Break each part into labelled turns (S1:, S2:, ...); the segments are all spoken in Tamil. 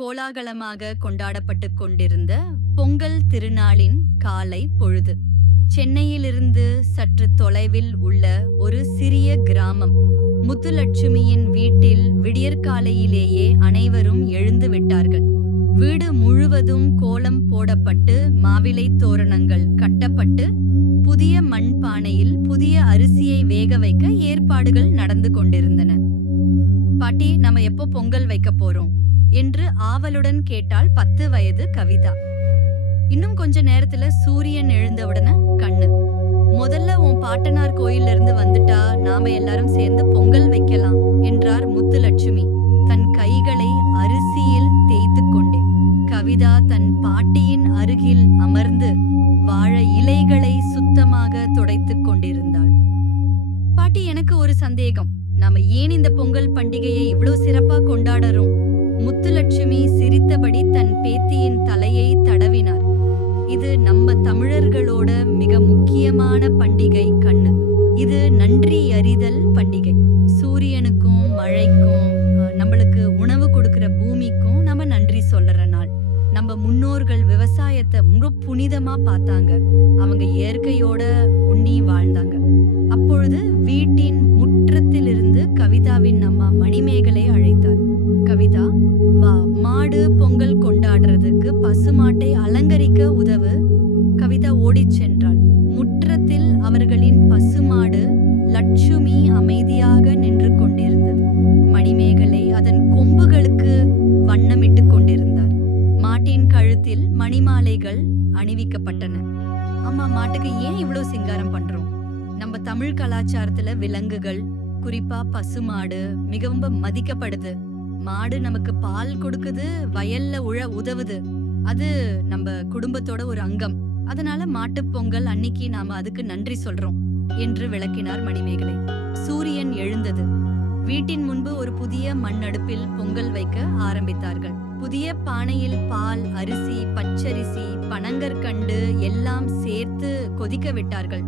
S1: கோலாகலமாக கொண்டாடப்பட்டு கொண்டிருந்த பொங்கல் திருநாளின் காலை பொழுது. சென்னையிலிருந்து சற்று தொலைவில் உள்ள ஒரு சிறிய கிராமம். முத்துலட்சுமியின் வீட்டில் விடியற்காலையிலேயே அனைவரும் எழுந்து விட்டார்கள். வீடு முழுவதும் கோலம் போடப்பட்டு மாவிலை தோரணங்கள் கட்டப்பட்டு புதிய மண் பானையில் புதிய அரிசியை வேக வைக்க ஏற்பாடுகள் நடந்து கொண்டிருந்தன. பாட்டி நம்ம எப்போ பொங்கல் வைக்க போறோம்? என்று ஆவலுடன் கேட்டாள் பத்து வயது கவிதா. இன்னும் கொஞ்ச நேரத்துல சூரியன் எழுந்தவுடனே கண்ணு. முதல்ல உன் பாட்டனார் கோயில்ல இருந்து வந்துட்டா நாம எல்லாரும் சேர்ந்து பொங்கல் சிரித்தபடி தன் பேத்தியின் தலையை தடவினார். இது நம்ம தமிழர்களோட மிக முக்கியமான பண்டிகை கண்ணு. இது நன்றி அறிதல் பண்டிகை. சூரியனுக்கும் மழைக்கும் நம்மளுக்கு உணவு கொடுக்கிற பூமிக்கும் நம்ம நன்றி சொல்லுற நாள். நம்ம முன்னோர்கள் விவசாயத்தை ரொம்ப புனிதமா பார்த்தாங்க. அவங்க இயற்கையோட ஒண்ணி வாழ்ந்தாங்க. அப்பொழுது வீட்டின் முற்றத்திலிருந்து கவிதாவின் அம்மா மணிமேகலை அழை பசுமாட்டை அலங்கரிக்க உதவு. கவிதா ஓடிச் சென்றாள். முற்றத்தில் அவர்களின் பசுமாடு லட்சுமி அமைதியாக நின்று கொண்டிருந்தது. மணிமேகலை அதன் கொம்புகளுக்கு வண்ணமிட்டுக் கொண்டிருந்தார். மாட்டின் கழுத்தில் மணிமாலைகள் அணிவிக்கப்பட்டன. அம்மா மாட்டுக்கு ஏன் இவ்ளோ சிங்காரம் பண்றோம்? நம்ம தமிழ் கலாச்சாரத்துல விலங்குகள் குறிப்பா பசுமாடு மிகவும் மதிக்கப்படுது. மாடு நமக்கு பால் கொடுக்குது வயல்ல உழ உதவுது. அது நம்ம குடும்பத்தோட ஒரு அங்கம். அதனால மாட்டுப் பொங்கல் அன்னைக்கு நாம அதுக்கு நன்றி சொல்றோம் என்று விளக்கினார் மணிமேகலை. சூரியன் எழுந்தது. வீட்டின் முன்பு ஒரு புதிய மண் அடுப்பில் பொங்கல் வைக்க ஆரம்பித்தார்கள். புதிய பானையில் பால் அரிசி பச்சரிசி பனங்கற்கண்டு எல்லாம் சேர்த்து கொதிக்க விட்டார்கள்.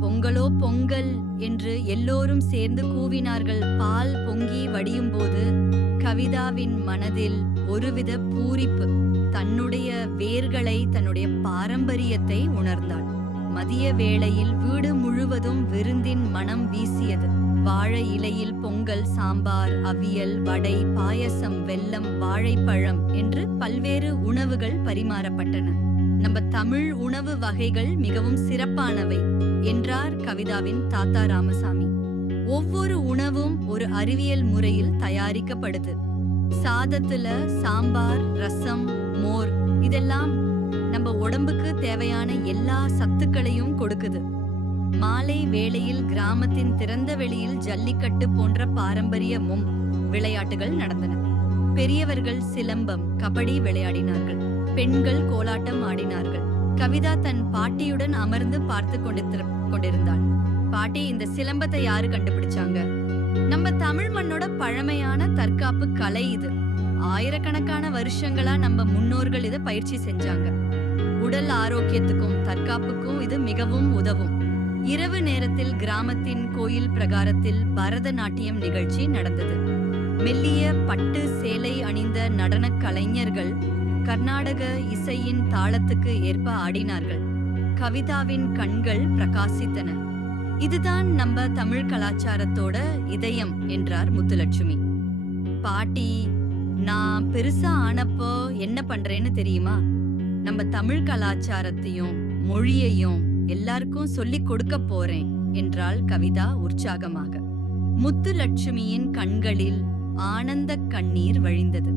S1: பொங்கலோ பொங்கல் என்று எல்லோரும் சேர்ந்து கூவினார்கள். பால் பொங்கி வடியும் போது கவிதாவின் மனதில் ஒருவித பூரிப்பு. தன்னுடைய வேர்களை தன்னுடைய பாரம்பரியத்தை உணர்ந்தாள் மதிய வேளையில் வீடு முழுவதும் விருந்தின் மனம் வீசியது. வாழை இலையில் பொங்கல் சாம்பார் அவியல் வடை பாயசம் வெல்லம் வாழைப்பழம் என்று பல்வேறு உணவுகள் பரிமாறப்பட்டன. நம்ம தமிழ் உணவு வகைகள் மிகவும் சிறப்பானவை என்றார் கவிதாவின் தாத்தா ராமசாமி. ஒவ்வொரு உணவும் ஒரு அறிவியல் முறையில் தயாரிக்கப்படுது. சாதத்துல சாம்பார் ரசம் மோர். இதெல்லாம் நம்ம உடம்புக்கு தேவையான எல்லா சத்துக்களையும் கொடுக்குது. மாலை வேளையில் கிராமத்தின் திறந்த வெளியில் ஜல்லிக்கட்டு போன்ற பாரம்பரியமும் விளையாட்டுகள் நடந்தன. பெரியவர்கள் சிலம்பம் கபடி விளையாடினார்கள். பெண்கள் கோலாட்டம் ஆடினார்கள். கவிதா தன் பாட்டியுடன் அமர்ந்து பார்த்து கொண்டிருந்த- கொண்டிருந்தாள். பாட்டி இந்த சிலம்பத்தை யாரு கண்டுபிடிச்சாங்க? நம்ம தமிழ் மண்ணோட பழமையான தற்காப்பு கலை இது. ஆயிரக்கணக்கான வருஷங்களா நம்ம முன்னோர்கள் இதை பயிற்சி செஞ்சாங்க. உடல் ஆரோக்கியத்துக்கும் தற்காப்புக்கும் இது மிகவும் உதவும். இரவு நேரத்தில் கிராமத்தின் கோயில் பிரகாரத்தில் பரதநாட்டியம் நிகழ்ச்சி நடந்தது. மெல்லிய பட்டு சேலை அணிந்த நடனக் கலைஞர்கள் கர்நாடக இசையின் தாளத்துக்கு ஏற்ப ஆடினார்கள். கவிதாவின் கண்கள் பிரகாசித்தன. இதுதான் நம்ம தமிழ் கலாச்சாரத்தோட இதயம் என்றார் முத்துலட்சுமி. பாட்டி நான் பெருசா ஆனப்போ என்ன பண்றேன்னு தெரியுமா? நம்ம தமிழ் கலாச்சாரத்தையும் மொழியையும் எல்லாருக்கும் சொல்லிக் கொடுக்க போறேன் என்றாள் கவிதா உற்சாகமாக. முத்துலட்சுமியின் கண்களில் ஆனந்த கண்ணீர் வழிந்தது.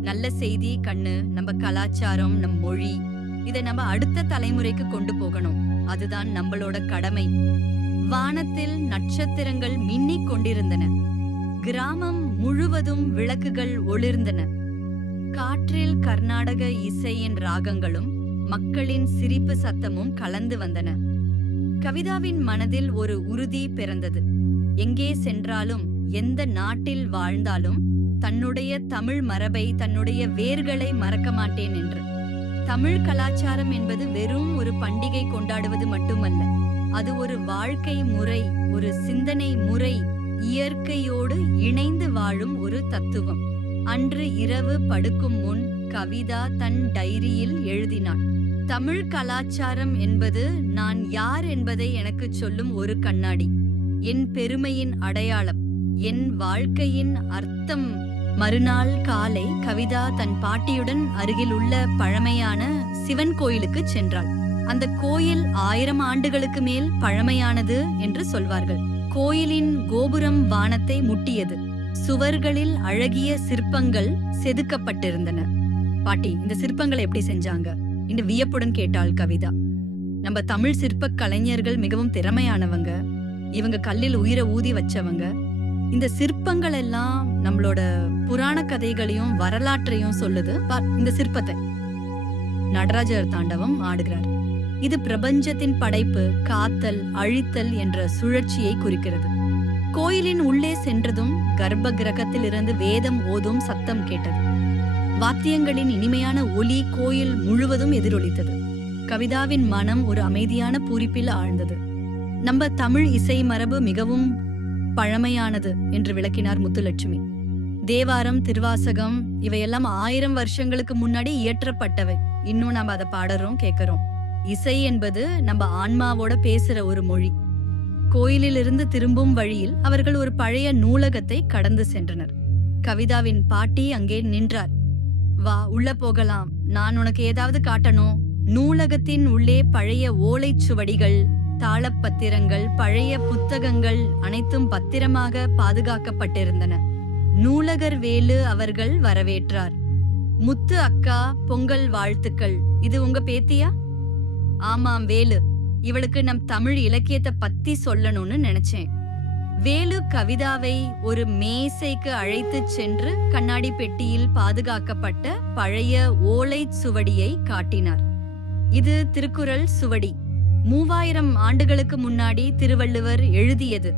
S1: நல்ல செய்தி கண்ணு நம்ம கலாச்சாரம் நம் மொழி இதை நம்ம அடுத்த தலைமுறைக்கு கொண்டு போகணும். அதுதான் நம்மளோட கடமை. வானத்தில் நட்சத்திரங்கள் மின்னிக் கொண்டிருந்தன. கிராமம் முழுவதும் விளக்குகள் ஒளிர்ந்தன. காற்றில் கர்நாடக இசையின் ராகங்களும் மக்களின் சிரிப்பு சத்தமும் கலந்து வந்தன. கவிதாவின் மனதில் ஒரு உறுதி பிறந்தது. எங்கே சென்றாலும் எந்த நாட்டில் வாழ்ந்தாலும் தன்னுடைய தமிழ் மரபை தன்னுடைய வேர்களை மறக்க மாட்டேன் என்று. தமிழ் கலாச்சாரம் என்பது வெறும் ஒரு பண்டிகை கொண்டாடுவது மட்டுமல்ல அது ஒரு வாழ்க்கை முறை ஒரு சிந்தனை முறை இயற்கையோடு இணைந்து வாழும் ஒரு தத்துவம். அன்று இரவு படுக்கும் முன் கவிதா தன் டைரியில் எழுதினாள். தமிழ் கலாச்சாரம் என்பது நான் யார் என்பதை எனக்கு சொல்லும் ஒரு கண்ணாடி. என் பெருமையின் அடையாளம் என் வாழ்க்கையின் அர்த்தம். மறுநாள் காலை கவிதா தன் பாட்டியுடன் அருகில் உள்ள பழமையான சிவன் கோயிலுக்கு சென்றாள். அந்த கோயில் ஆயிரம் ஆண்டுகளுக்கு மேல் பழமையானது என்று சொல்வார்கள். கோயிலின் கோபுரம் வானத்தை முட்டியது. சுவர்களில் அழகிய சிற்பங்கள் செதுக்கப்பட்டிருந்தன. பாட்டி இந்த சிற்பங்களை எப்படி செஞ்சாங்க? என்று வியப்புடன் கேட்டாள் கவிதா. நம்ம தமிழ் சிற்ப கலைஞர்கள் மிகவும் திறமையானவங்க. இவங்க கல்லில் உயிரை ஊதி வச்சவங்க. இந்த சிற்பங்கள் எல்லாம் நம்மளோட புராண கதைகளையும் வரலாற்றையும் சொல்லுது. இந்த சிற்பத்தை. நடராஜர் தாண்டவம் ஆடுகிறார். இது பிரபஞ்சத்தின் படைப்பு காத்தல் அழித்தல் என்ற சுழற்சியை குறிக்கிறது. கோயிலின் உள்ளே சென்றதும் கர்ப்ப கிரகத்திலிருந்து வேதம் ஓதும் சத்தம் கேட்டது. வாத்தியங்களின் இனிமையான ஒலி கோயில் முழுவதும் எதிரொலித்தது. கவிதாவின் மனம் ஒரு அமைதியான பூரிப்பில் ஆழ்ந்தது. நம்ம தமிழ் இசை மரபு மிகவும் பழமையானது என்று விளக்கினார் முத்துலட்சுமி. தேவாரம் திருவாசகம் இவையெல்லாம் ஆயிரம் வருஷங்களுக்கு முன்னாடி இயற்றப்பட்டவை. இன்னும் நாம் அதை பாடுறோம் கேட்கறோம். இசை என்பது நம்ம ஆன்மாவோட பேசுற ஒரு மொழி. கோயிலிலிருந்து திரும்பும் வழியில் அவர்கள் ஒரு பழைய நூலகத்தை கடந்து சென்றனர். கவிதாவின் பாட்டி அங்கே நின்றார். வா உள்ள போகலாம். நான் உனக்கு ஏதாவது காட்டணும் நூலகத்தின் உள்ளே பழைய ஓலைச் சுவடிகள் தாளப்பத்திரங்கள் பழைய புத்தகங்கள் அனைத்தும் பத்திரமாக பாதுகாக்கப்பட்டிருந்தன. நூலகர் வேலு அவர்கள் வரவேற்றார். முத்து அக்கா பொங்கல் வாழ்த்துக்கள். இது உங்க பேத்தியா? ஆமாம் வேலு. இவளுக்கு நம் தமிழ் இலக்கியத்தை பத்தி சொல்லணும்னு நினைச்சேன். வேலு கவிதாவை ஒரு மேசைக்கு அழைத்துச் சென்று கண்ணாடி பெட்டியில் பாதுகாக்கப்பட்ட பழைய ஓலைச் சுவடியை காட்டினார். இது திருக்குறள் சுவடி. மூவாயிரம் ஆண்டுகளுக்கு முன்னாடி திருவள்ளுவர் எழுதியது.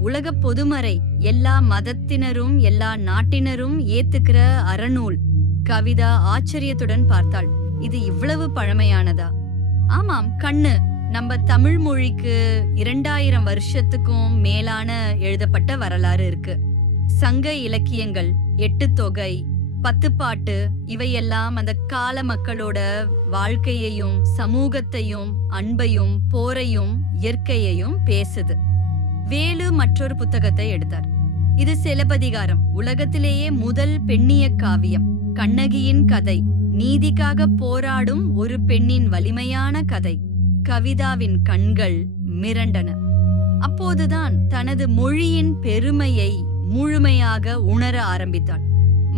S1: உலக பொதுமறை எல்லா மதத்தினரும் எல்லா நாட்டினரும் ஏத்துக்கிற அறநூல். கவிதா ஆச்சரியத்துடன் பார்த்தாள். இது இவ்வளவு பழமையானதா? ஆமாம் கண்ணு. நம்ம தமிழ் மொழிக்கு இரண்டாயிரம் வருஷத்துக்கும் மேலான எழுதப்பட்ட வரலாறு இருக்கு. சங்க இலக்கியங்கள் எட்டு தொகை பத்துப்பாட்டு இவையெல்லாம் அந்த கால மக்களோட வாழ்க்கையையும் சமூகத்தையும் அன்பையும் போரையும் இயற்கையையும் பேசுது. வேலு மற்றொரு புத்தகத்தை எடுத்தார். இது சிலப்பதிகாரம். உலகத்திலேயே முதல் பெண்ணிய காவியம். கண்ணகியின் கதை. நீதிக்காக போராடும் ஒரு பெண்ணின் வலிமையான கதை. கவிதாவின் கண்கள் மிரண்டன. அப்போதுதான் தனது மொழியின் பெருமையை முழுமையாக உணர ஆரம்பித்தாள்.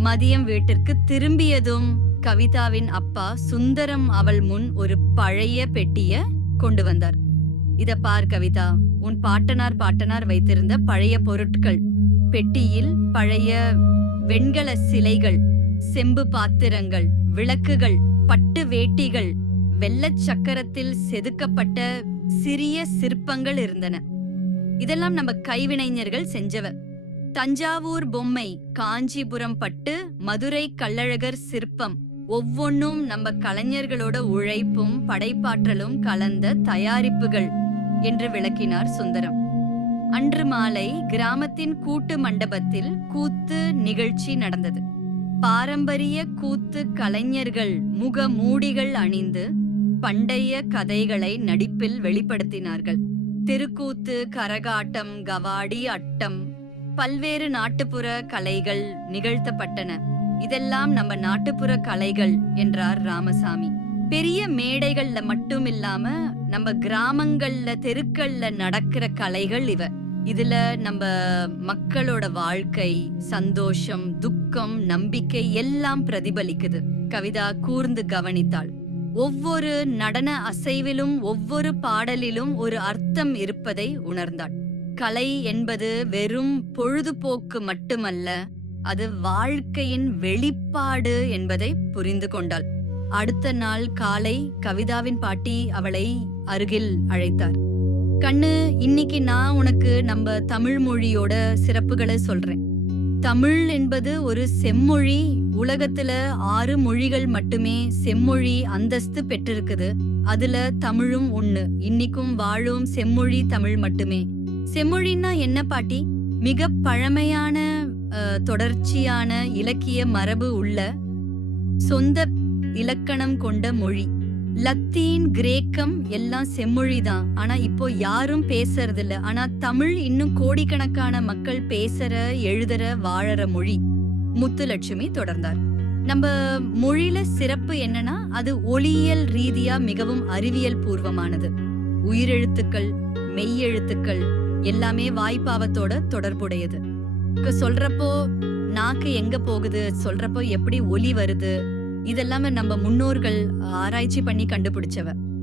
S1: மதியம் வீட்டிற்கு திரும்பியதும் கவிதாவின் அப்பா சுந்தரம் அவள் முன் ஒரு பழைய பெட்டிய கொண்டு வந்தார். இத பார் கவிதா உன் பாட்டனார் பாட்டனார் வைத்திருந்த பழைய பொருட்கள். பெட்டியில் பழைய வெண்கல சிலைகள் செம்பு பாத்திரங்கள் விளக்குகள் பட்டு வேட்டிகள் வெள்ளச் சக்கரத்தில் செதுக்கப்பட்ட சிறிய சிற்பங்கள் இருந்தன. இதெல்லாம் நம்ம கைவினைஞர்கள் செஞ்சவ. தஞ்சாவூர் பொம்மை காஞ்சிபுரம் பட்டு மதுரை கள்ளழகர் சிற்பம் ஒவ்வொன்றும் நம்ம கலைஞர்களோட உழைப்பும் படைப்பாற்றலும் கலந்த தயாரிப்புகள் என்று விளக்கினார் சுந்தரம். அன்று மாலை கிராமத்தின் கூட்டு மண்டபத்தில் கூத்து நிகழ்ச்சி நடந்தது. பாரம்பரிய கூத்து கலைஞர்கள் முகமூடிகள் அணிந்து பண்டைய கதைகளை நடிப்பில் வெளிப்படுத்தினார்கள். தெருக்கூத்து கரகாட்டம் கவாடி அட்டம் பல்வேறு நாட்டுப்புற கலைகள் நிகழ்த்தப்பட்டன. இதெல்லாம் நம்ம நாட்டுப்புற கலைகள் என்றார் ராமசாமி. பெரிய மேடைகள்ல மட்டும் இல்லாம நம்ம கிராமங்கள்ல தெருக்கள்ல நடக்கிற கலைகள் இவ. இதுல நம்ம மக்களோட வாழ்க்கை சந்தோஷம் துக்கம் நம்பிக்கை எல்லாம் பிரதிபலிக்குது. கவிதா கூர்ந்து கவனித்தாள். ஒவ்வொரு நடன அசைவிலும் ஒவ்வொரு பாடலிலும் ஒரு அர்த்தம் இருப்பதை உணர்ந்தாள். கலை என்பது வெறும் பொழுதுபோக்கு மட்டுமல்ல அது வாழ்க்கையின் வெளிப்பாடு என்பதை புரிந்து கொண்டாள். அடுத்த நாள் காலை கவிதாவின் பாட்டி அவளை அருகில் அழைத்தார். கண்ணு இன்னைக்கு நான் உனக்கு நம்ம தமிழ் மொழியோட சிறப்புகளை சொல்றேன். தமிழ் என்பது ஒரு செம்மொழி உலகத்துல ஆறு மொழிகள் மட்டுமே செம்மொழி அந்தஸ்து பெற்றிருக்குது. அதுல தமிழும் ஒண்ணு இன்னைக்கும் வாழும் செம்மொழி தமிழ் மட்டுமே. செம்மொழின்னா என்ன பாட்டி? மிக பழமையான தொடர்ச்சியான இலக்கிய மரபு உள்ள சொந்த இலக்கணம் கொண்ட மொழி. லத்தீன் கிரேக்கம் எல்லாம் செம்மொழி தான் ஆனா இப்போ யாரும் பேசுறது இல்ல ஆனா தமிழ் இன்னும் கோடிக்கணக்கான மக்கள் பேசுற எழுதுற வாழற மொழி. முத்துலட்சுமி தொடர்ந்தார். நம்ம மொழியில சிறப்பு என்னன்னா அது ஒளியியல் ரீதியா மிகவும் அறிவியல் பூர்வமானது. உயிரெழுத்துக்கள் மெய்யெழுத்துக்கள் எல்லாமே வாய்ப்பாவத்தோட தொடர்புடையது. சொல்றப்போ நாக்கு எங்க போகுது? சொல்றப்போ எப்படி ஒலி வருது? இதெல்லாம நம்ம முன்னோர்கள் ஆராய்ச்சி பண்ணி கண்டுபிடிச்சவ.